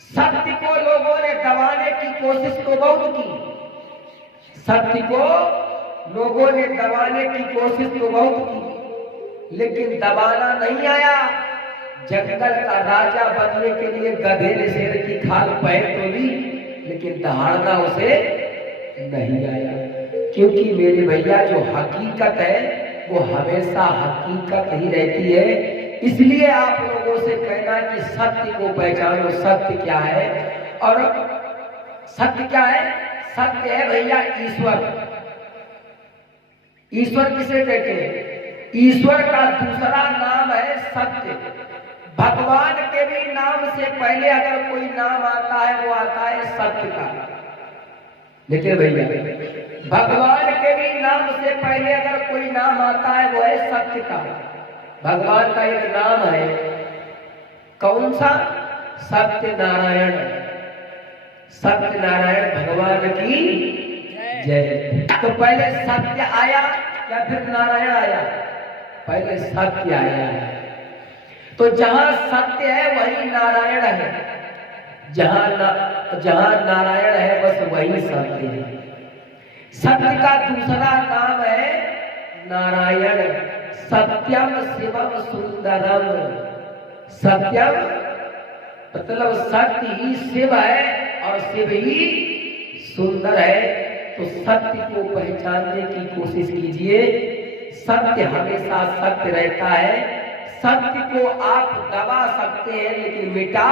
सत्य को लोगों ने दबाने की कोशिश तो बहुत की, सत्य को लोगों ने दबाने की कोशिश तो बहुत की, लेकिन दबाना नहीं आया। जंगल का राजा बनने के लिए गधे ने शेर की खाल पहन तो ली, लेकिन दहाड़ना उसे नहीं आया। क्योंकि मेरे भैया जो हकीकत है वो हमेशा हकीकत ही रहती है। इसलिए आप लोगों से कहना कि सत्य को पहचानो। सत्य क्या है? और सत्य क्या है? सत्य है भैया ईश्वर। ईश्वर किसे कहते हैं? ईश्वर का दूसरा नाम है सत्य। भगवान के भी नाम से पहले अगर कोई नाम आता है वो आता है सत्य का। देखिए भैया, भगवान के भी नाम से पहले अगर कोई नाम आता है वो है सत्य का। भगवान का एक नाम है, कौन सा? सत्य नारायण। सत्य नारायण भगवान की जय। तो पहले सत्य आया या फिर नारायण आया? पहले सत्य आया है। तो जहां सत्य है वही नारायण है, जहां नारायण है बस वही सत्य है। सत्य का दूसरा नाम है नारायण। सत्यम शिवम सुंदरम। सत्यम मतलब सत्य ही शिव है और शिव ही सुंदर है। तो सत्य को पहचानने की कोशिश कीजिए। सत्य हमेशा सत्य रहता है। सत्य को आप दबा सकते हैं लेकिन मिटा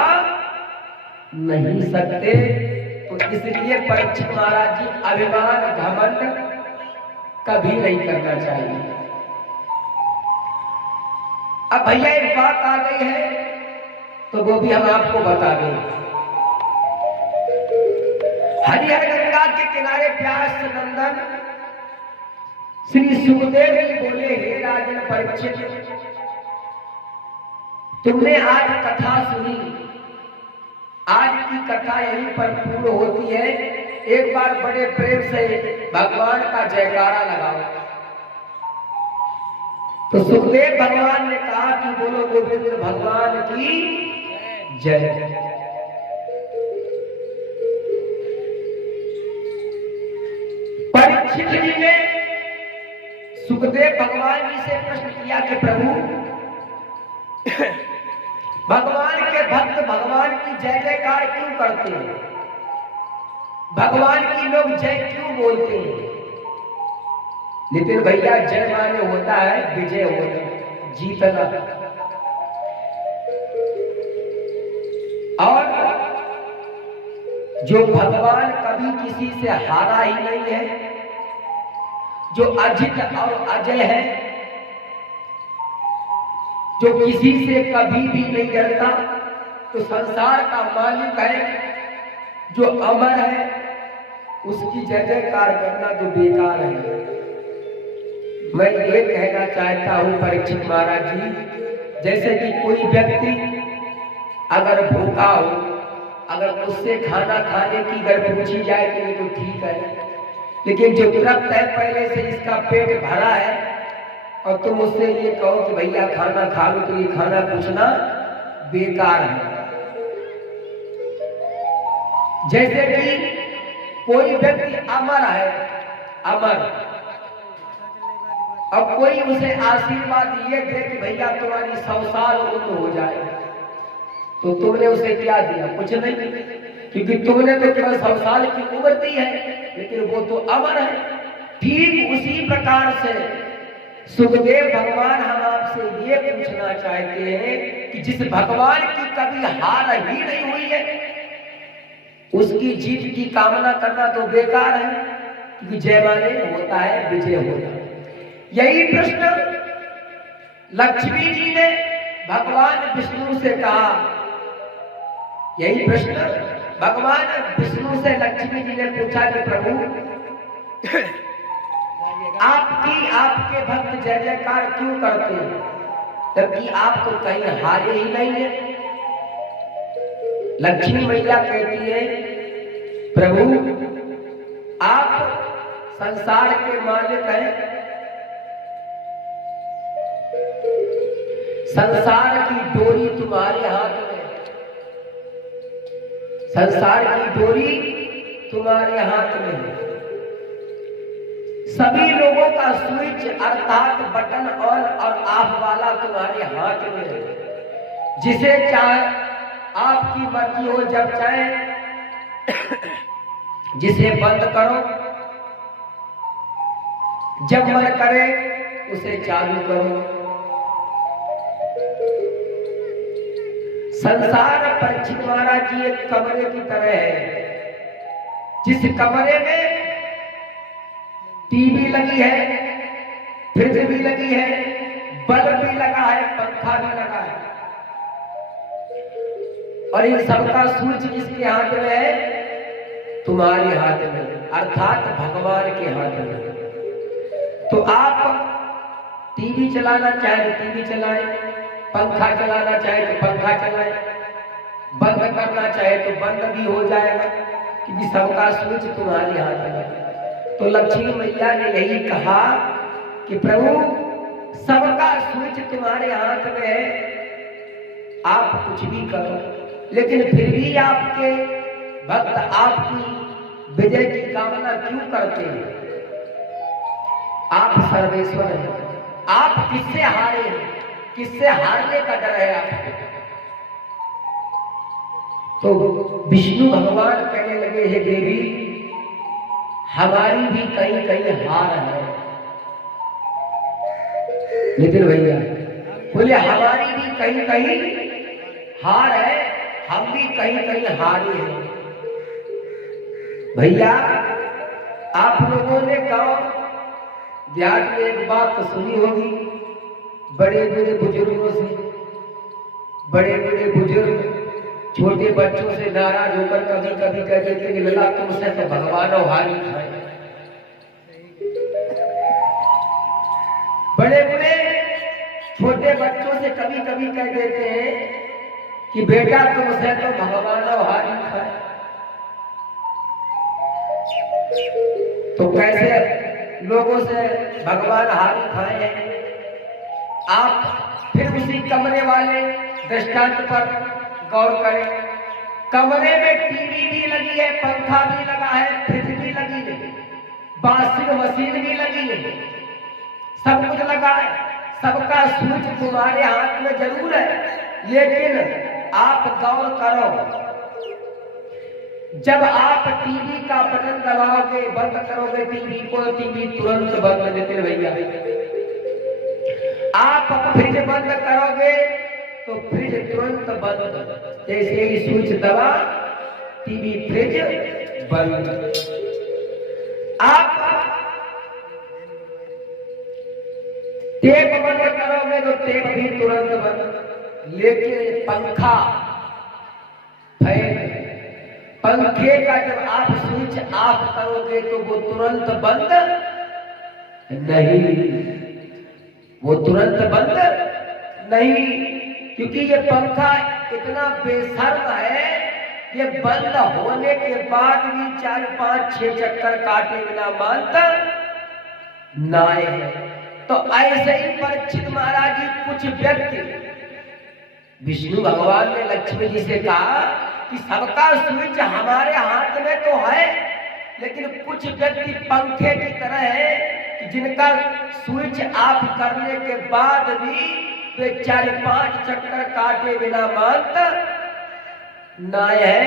नहीं सकते। तो इसलिए परीक्षित महाराज जी अभिमान घमंड कभी नहीं करना चाहिए। अब भैया एक बात आ गई है तो वो भी हम आपको बता दें। हरिहर गंगा के किनारे व्यास नंदन श्री सुखदेव जी बोले, हे राजन परीक्षित, तुमने आज कथा सुनी। आज की कथा यहीं पर पूर्ण होती है। एक बार बड़े प्रेम से भगवान का जयकारा लगाओ। तो सुखदेव भगवान ने कहा कि बोलो गोविंद भगवान की जय। परीक्षित जी ने सुखदेव भगवान जी से प्रश्न किया कि प्रभु, भगवान के भक्त भगवान की जय जयकार क्यों करते हैं? भगवान की लोग जय क्यों बोलते हैं? नितिन भैया, जय माने होता है विजय होना, जीतना। और जो भगवान कभी किसी से हारा ही नहीं है, जो अजित और अजय है, जो किसी से कभी भी नहीं डरता, तो संसार का मालिक है, जो अमर है, उसकी जय जयकार करना तो बेकार है। मैं ये कहना चाहता हूं परीक्षित महाराज जी, जैसे कि कोई व्यक्ति अगर भूखा हो, अगर उससे खाना खाने की अगर पूछी जाए कि तो ठीक है, लेकिन जो तृप्त है, पहले से इसका पेट भरा है, और तुम उससे ये कहो कि भैया खाना खा लो, तो ये खाना पूछना बेकार है। जैसे कि कोई व्यक्ति अमर है, अमर, अब कोई उसे आशीर्वाद ये दे कि भैया तुम्हारी 100 साल उम्र हो जाए, तो तुमने उसे क्या दिया? कुछ नहीं, क्योंकि तुमने तो केवल 100 साल की उम्र दी है, लेकिन वो तो अमर है। ठीक उसी प्रकार से सुखदेव भगवान हम आपसे ये पूछना चाहते हैं कि जिस भगवान की कभी हार ही नहीं हुई है, उसकी जीत की कामना करना तो बेकार है, क्योंकि जय माने होता है विजय होना। यही प्रश्न लक्ष्मी जी ने भगवान विष्णु से कहा। यही प्रश्न भगवान विष्णु से लक्ष्मी जी ने पूछा कि प्रभु, आपके भक्त जय जयकार क्यों करते हैं, जबकि आप तो कहीं हारे ही नहीं है? लक्ष्मी मैया कहती है, प्रभु आप संसार के मालिक हैं, संसार की डोरी तुम्हारे हाथ में, संसार की डोरी तुम्हारे हाथ में है। सभी लोगों का स्विच अर्थात बटन ऑन और ऑफ वाला तुम्हारे हाथ में है। जिसे चाहे आपकी मर्जी हो जब चाहे जिसे बंद करो, जब मन करे उसे चालू करो। संसार परीक्षित महाराज जी एक कमरे की तरह है, जिस कमरे में टीवी लगी है, फ्रिज भी लगी है, बल्ब भी लगा है, पंखा भी लगा है, और इन सबका स्विच किसके हाथ में है? तुम्हारे हाथ में, अर्थात भगवान के हाथ में। तो आप टीवी चलाना चाहे तो टीवी चलाएं, पंखा चलाना चाहे तो पंखा चलाएं, बंद करना चाहे तो बंद भी हो जाएगा, क्योंकि सबका स्विच तुम्हारे हाथ में। तो लक्ष्मी मैया ने यही कहा कि प्रभु सबका स्विच तुम्हारे हाथ में है, आप कुछ भी करो, लेकिन फिर भी आपके भक्त आपकी विजय की कामना क्यों करते हैं? आप सर्वेश्वर हैं, आप किससे हारे हैं? किससे हारने का डर है आपको? तो विष्णु भगवान कहने लगे, हे देवी, हमारी भी कहीं कहीं हार है। नितिन भैया बोले, हमारी भी कहीं कहीं हार है, हम भी कहीं कहीं हारे हैं। भैया आप लोगों ने गांव देहात में एक बात तो सुनी होगी, बड़े बड़े बुजुर्गों से, बड़े बड़े बुजुर्ग छोटे बच्चों से नाराज होकर कभी कभी कह देते कि लला तुमसे तो भगवान और हारी खाए। बड़े बड़े छोटे बच्चों से कभी कभी कह देते हैं कि बेटा तुमसे तो भगवान और हारी खाए। तो कैसे लोगों से भगवान हारी खाए हैं? आप फिर उसी कमरे वाले दृष्टांत पर गौर करें। कमरे में टीवी भी लगी है, पंखा भी लगा है, फ्रिज भी लगी है, वॉशिंग मशीन भी लगी है, सब कुछ लगा है, सबका स्विच तुम्हारे हाथ में जरूर है। लेकिन आप गौर करो, जब आप टीवी का बटन दबाओगे, बंद करोगे टीवी को, टीवी तुरंत बंद देते भैया। आप फ्रिज बंद करोगे तो फ्रिज तुरंत बंद, जैसे ही स्विच दबा टीवी फ्रिज बंद। आप टेप बंद करोगे तो टेप भी तुरंत बंद। लेकिन पंखा, फैन, पंखे का जब आप स्विच ऑफ करोगे तो वो तुरंत बंद नहीं, वो तुरंत बंद नहीं, क्योंकि ये पंखा इतना बेशर्म है, ये बंद होने के बाद भी 4, 5, 6 चक्कर काटे बिना मानता नाय है। तो ऐसे ही परीक्षित महाराज जी, कुछ व्यक्ति, विष्णु भगवान ने लक्ष्मी जी से कहा कि सबका स्विच हमारे हाथ में तो है, लेकिन कुछ व्यक्ति पंखे की तरह है कि जिनका स्विच ऑफ करने के बाद भी वे 4, 5 चक्कर काटे बिना मानता ना है।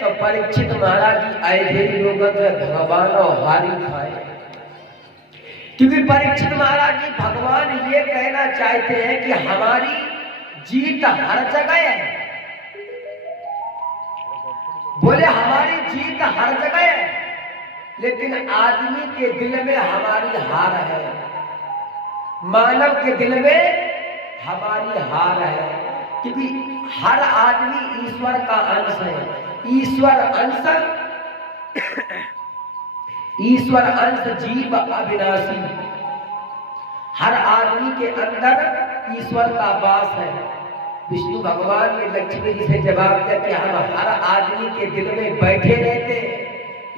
तो परीक्षित महाराज जी ऐसे लोगों से भगवान और हारी खाए, क्योंकि परीक्षित महाराज जी भगवान ये कहना चाहते हैं कि हमारी जीत हर जगह है। बोले हमारी जीत हर जगह है, लेकिन आदमी के दिल में हमारी हार है, मानव के दिल में हमारी हार है, क्योंकि हर आदमी ईश्वर का अंश है। ईश्वर अंश जीव अविनाशी, हर आदमी के अंदर ईश्वर का वास है। विष्णु भगवान ने लक्ष्मी जी से जवाब दिया कि हम हर आदमी के दिल में बैठे रहते,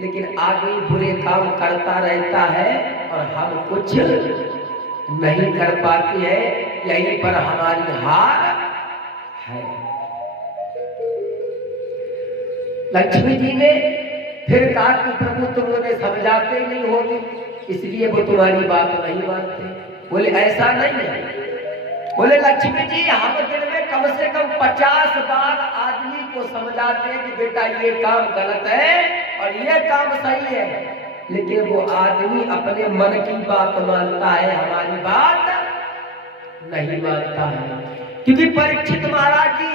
लेकिन आदमी बुरे काम करता रहता है और हम कुछ नहीं कर पाते हैं, यहीं पर हमारी हार है। लक्ष्मी जी ने फिर कहा कि प्रभु तुम उन्हें समझाते नहीं होगे, इसलिए वो तुम्हारी बात नहीं मानते। बोले ऐसा नहीं है। बोले लक्ष्मी जी हम दिन में कम से कम 50 बार आदमी को समझाते हैं कि बेटा ये काम गलत है और ये काम सही है, लेकिन वो आदमी अपने मन की बात मानता है, हमारी बात नहीं मानता है। क्योंकि परीक्षित महाराज जी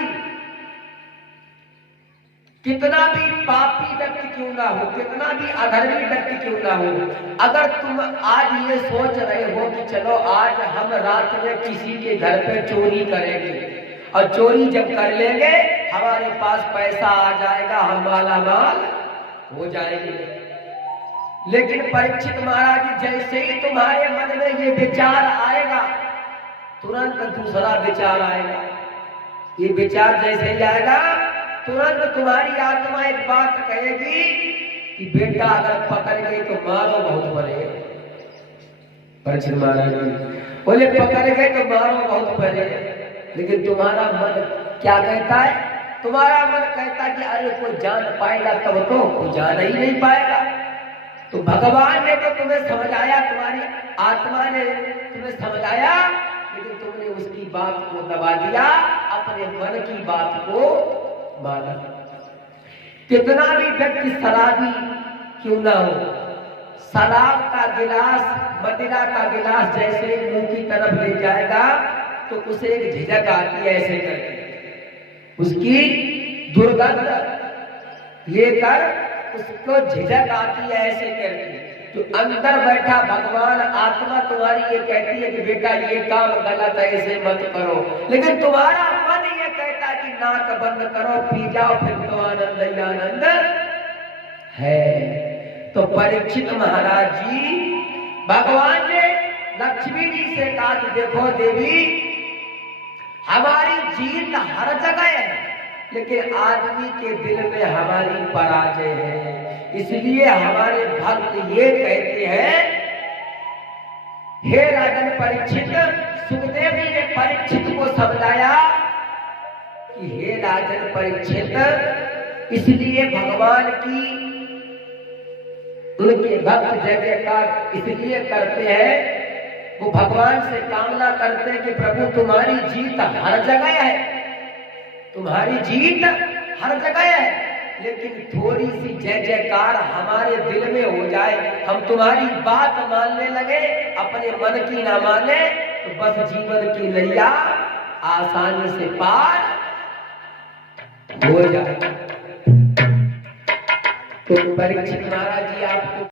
कितना भी पापी व्यक्ति क्यों ना हो, कितना भी अधर्मी व्यक्ति क्यों ना हो, अगर तुम आज ये सोच रहे हो कि चलो आज हम रात में किसी के घर पे चोरी करेंगे और चोरी जब कर लेंगे हमारे पास पैसा आ जाएगा, हम मालामाल हो जाएंगे, लेकिन परीक्षित महाराज जी जैसे ही तुम्हारे मन में ये विचार आएगा तुरंत दूसरा विचार आएगा। ये विचार जैसे ही आएगा तुरंत तुम्हारी आत्मा एक बात कहेगी कि बेटा अगर पकड़ गए तो मारो बहुत बड़े। परीक्षित महाराज बोले पकड़ गए तो मारो बहुत बड़े, लेकिन तुम्हारा मन क्या कहता है? तुम्हारा मन कहता है कि अरे कोई जान पाएगा तब तो, कोई जान ही नहीं पाएगा। तो भगवान ने तो तुम्हें समझाया, तुम्हारी आत्मा ने तुम्हें समझाया, लेकिन तुमने उसकी बात को दबा दिया, अपने मन की बात को माना। कितना भी व्यक्ति शराबी क्यों ना हो, शराब का गिलास, मदिरा का गिलास जैसे मुंह की तरफ ले जाएगा तो उसे एक झिझक आती है, ऐसे करके उसकी दुर्गंध लेकर उसको झिझक आती है, ऐसे करके। तो अंदर बैठा भगवान आत्मा तुम्हारी ये कहती है कि बेटा ये काम गलत है, इसे मत करो, लेकिन तुम्हारा मन ये कहता है कि नाक बंद करो, पी जाओ, फिर तो आनंद ही आनंद है। तो परीक्षित महाराज जी भगवान ने लक्ष्मी जी से कहा कि देखो देवी, हमारी जीत हर जगह है, लेकिन आदमी के दिल में हमारी पराजय है। इसलिए हमारे भक्त ये कहते हैं, हे राजन परीक्षित, सुखदेव जी ने परीक्षित को समझाया कि हे राजन परीक्षित, इसलिए भगवान की उनके भक्त जय जयकार इसलिए करते हैं, वो भगवान से कामना करते हैं कि प्रभु तुम्हारी जीत हर जगह है, तुम्हारी जीत हर जगह है, लेकिन थोड़ी सी जय जयकार हमारे दिल में हो जाए, हम तुम्हारी बात मानने लगे, अपने मन की ना माने, तो बस जीवन की नैया आसानी से पार हो जाए। तो परीक्षित महाराज जी आपको